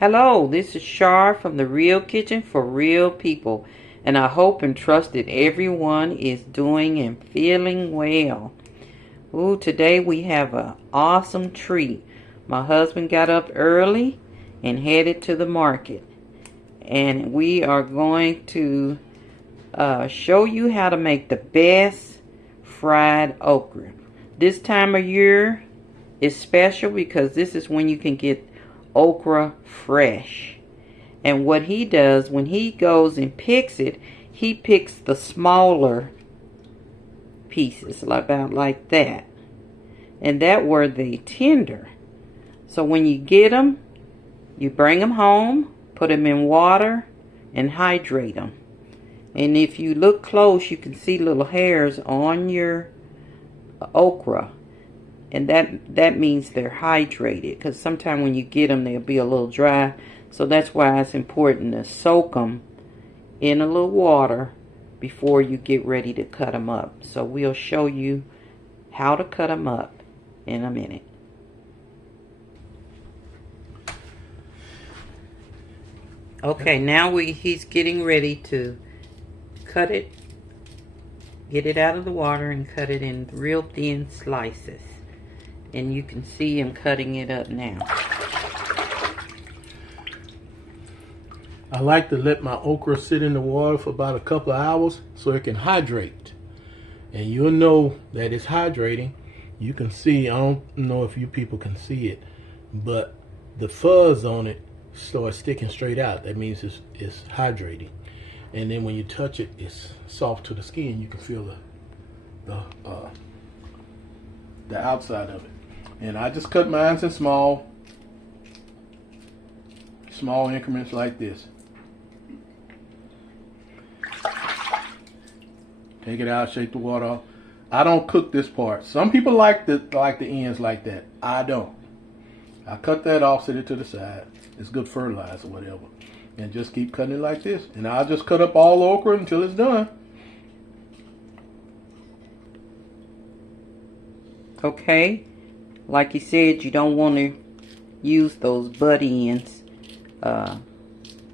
Hello, this is Shar from the Real Kitchen for Real People, and I hope and trust that everyone is doing and feeling well. Ooh, today we have an awesome treat. My husband got up early and headed to the market, and we are going to show you how to make the best fried okra. This time of year is special because this is when you can get okra fresh. And what he does when he goes and picks it, he picks the smaller pieces about like that, and that were the tender. So when you get them, you bring them home, put them in water, and hydrate them. And if you look close, you can see little hairs on your okra. And that means they're hydrated, because sometimes when you get them, they'll be a little dry. So that's why it's important to soak them in a little water before you get ready to cut them up. So we'll show you how to cut them up in a minute. Okay, now he's getting ready to cut it, get it out of the water and cut it in real thin slices. And you can see him cutting it up now. I like to let my okra sit in the water for about a couple of hours so it can hydrate. And you'll know that it's hydrating. You can see, I don't know if you people can see it, but the fuzz on it starts sticking straight out. That means it's hydrating. And then when you touch it, it's soft to the skin. You can feel the outside of it. And I just cut mine in small increments like this. Take it out, shake the water off. I don't cook this part. Some people like the ends like that. I don't. I cut that off, set it to the side. It's good fertilizer or whatever. And just keep cutting it like this. And I'll just cut up all the okra until it's done. Okay. Like you said, you don't want to use those butt ends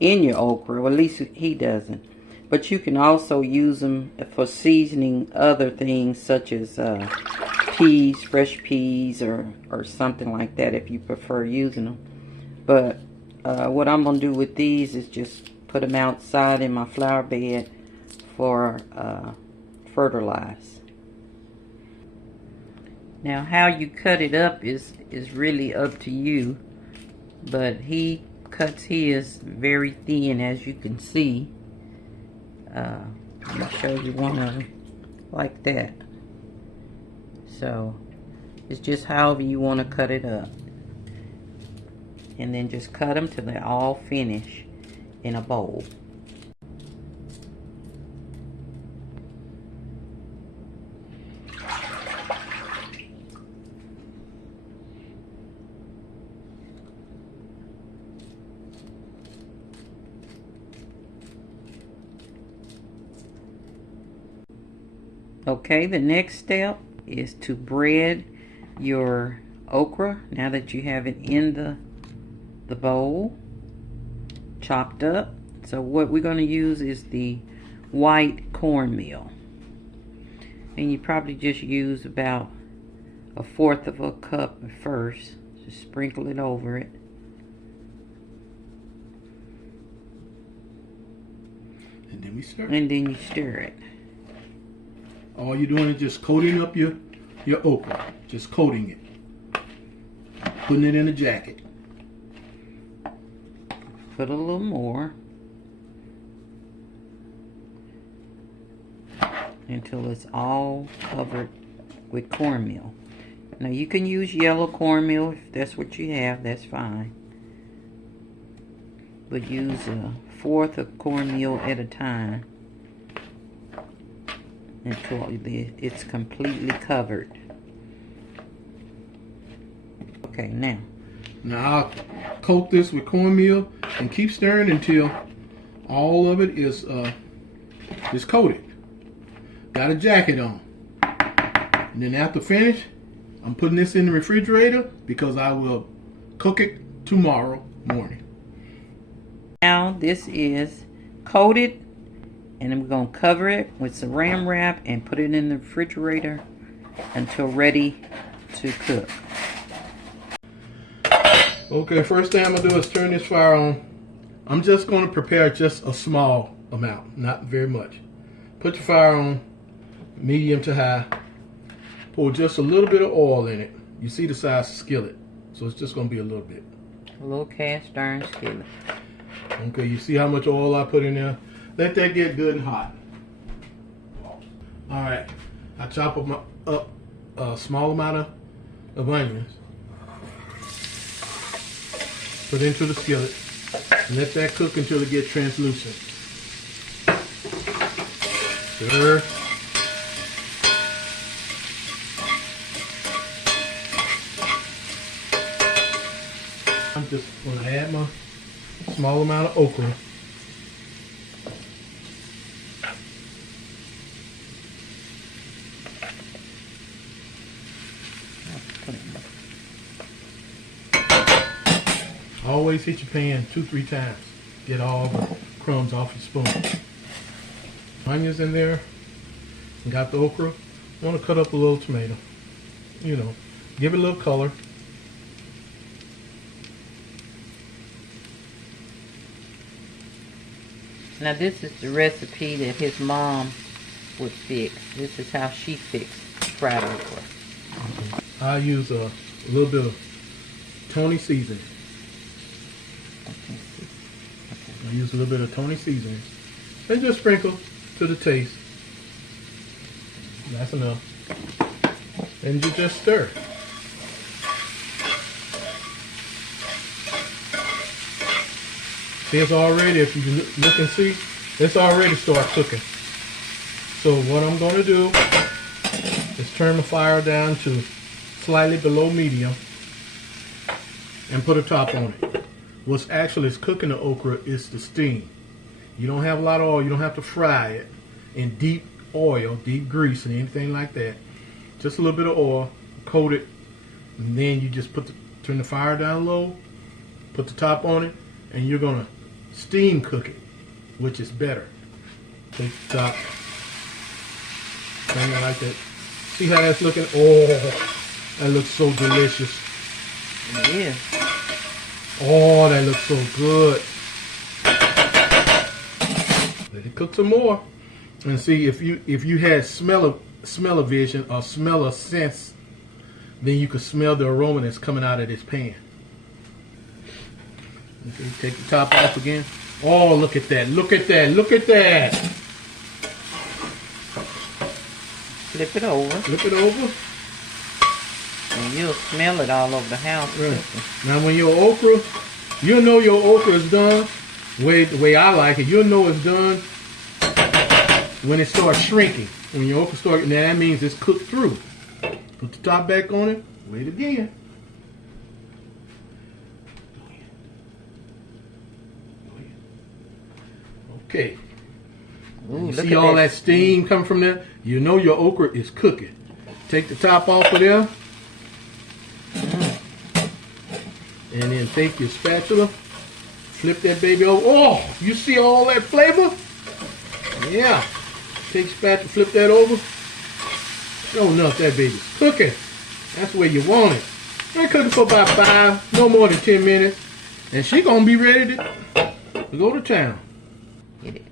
in your okra. Well, at least he doesn't. But you can also use them for seasoning other things such as peas, fresh peas, or something like that if you prefer using them. But what I'm going to do with these is just put them outside in my flower bed for fertilize. Now, how you cut it up is really up to you, but he cuts his very thin, as you can see. Let me show you one of them like that. So it's just however you want to cut it up, and then just cut them till they all finish in a bowl. Okay, the next step is to bread your okra now that you have it in the bowl, chopped up. So what we're going to use is the white cornmeal. And you probably just use about 1/4 of a cup at first. Just sprinkle it over it. And then we stir it. And then you stir it. All you're doing is just coating up your okra. Just coating it. Putting it in a jacket. Put a little more until it's all covered with cornmeal. Now you can use yellow cornmeal if that's what you have, that's fine. But use 1/4 of cornmeal at a time until it's completely covered. Okay, now I'll coat this with cornmeal and keep stirring until all of it is coated. Got a jacket on. And then after finish, I'm putting this in the refrigerator because I will cook it tomorrow morning. Now this is coated, and I'm going to cover it with saran wrap and put it in the refrigerator until ready to cook. Okay, first thing I'm going to do is turn this fire on. I'm just going to prepare just a small amount, not very much. Put your fire on, medium to high. Pour just a little bit of oil in it. You see the size of the skillet, so it's just going to be a little bit. A little cast iron skillet. Okay, you see how much oil I put in there? Let that get good and hot. All right, I chop up a small amount of onions. Put into the skillet and let that cook until it gets translucent. Stir. I'm just going to add my small amount of okra. Always hit your pan 2-3 times. Get all the crumbs off your spoon. Onions in there. And got the okra. Want to cut up a little tomato. You know, give it a little color. Now this is the recipe that his mom would fix. This is how she fixed fried okra. I use a little bit of Tony seasoning. I use a little bit of Tony seasoning. And just sprinkle to the taste. That's enough. And you just stir. See, it's already, if you look and see, it's already start cooking. So what I'm going to do is turn the fire down to slightly below medium and put a top on it. What's actually cooking the okra is the steam. You don't have a lot of oil. You don't have to fry it in deep oil, deep grease, and anything like that. Just a little bit of oil, coat it, and then you just turn the fire down low, put the top on it, and you're gonna steam cook it, which is better. Take the top, turn it like that. See how that's looking? Oh, that looks so delicious. It is. Oh, that looks so good. Let it cook some more. And see, if you had smell-o-vision or smell-o-sense, then you could smell the aroma that's coming out of this pan. Okay, take the top off again. Oh, look at that! Look at that! Look at that! Flip it over. Flip it over. And you'll smell it all over the house. Right. Now, when your okra, you'll know your okra is done. The way I like it, you'll know it's done when it starts shrinking. When your okra starts, now that means it's cooked through. Put the top back on it. Wait again. Okay. Ooh, You see all that steam coming from there? You know your okra is cooking. Take the top off of there. And then take your spatula. Flip that baby over. Oh, you see all that flavor? Yeah. Take spatula, flip that over. Sure enough, that baby's cooking. That's where you want it. They're cooking for about 5, no more than 10 minutes. And she's going to be ready to go to town. Get it.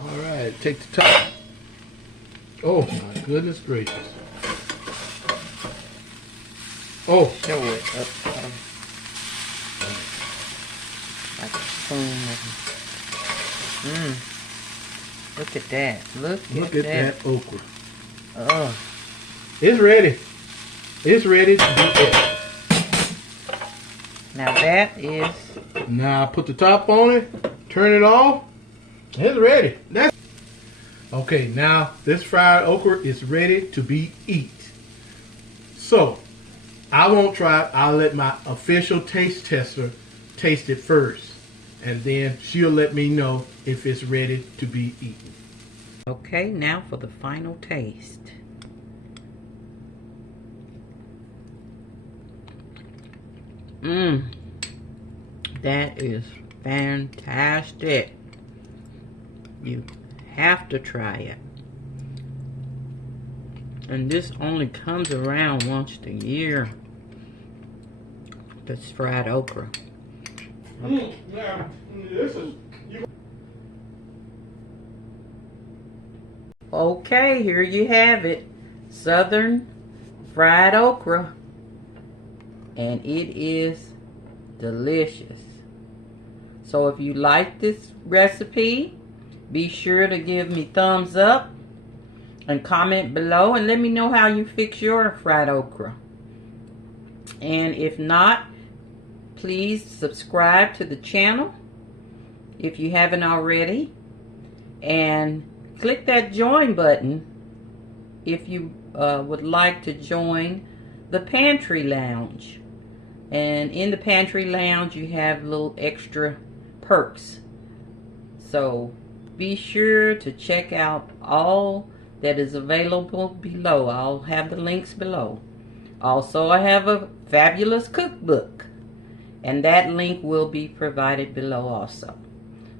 All right, take the top. Oh, my goodness gracious. Oh. Show it up. Like a spoon. Look at that. Look at that okra. Oh. It's ready. It's ready to be eaten. Now that is... Now put the top on it. Turn it off. It's ready. Okay, now this fried okra is ready to be eaten. So, I won't try it. I'll let my official taste tester taste it first. And then she'll let me know if it's ready to be eaten. Okay, now for the final taste. That is fantastic. You have to try it. And this only comes around once a year. This fried okra. Now, this is... Okay, here you have it. Southern fried okra. And it is delicious. So if you like this recipe, be sure to give me thumbs up and comment below and let me know how you fix your fried okra. And if not, please subscribe to the channel if you haven't already, and click that join button if you would like to join the pantry lounge. And in the pantry lounge you have little extra perks, so be sure to check out all that is available below. I'll have the links below. Also, I have a fabulous cookbook, and that link will be provided below also.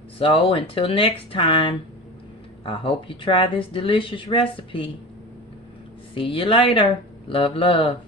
So until next time, I hope you try this delicious recipe. See you later. Love, love.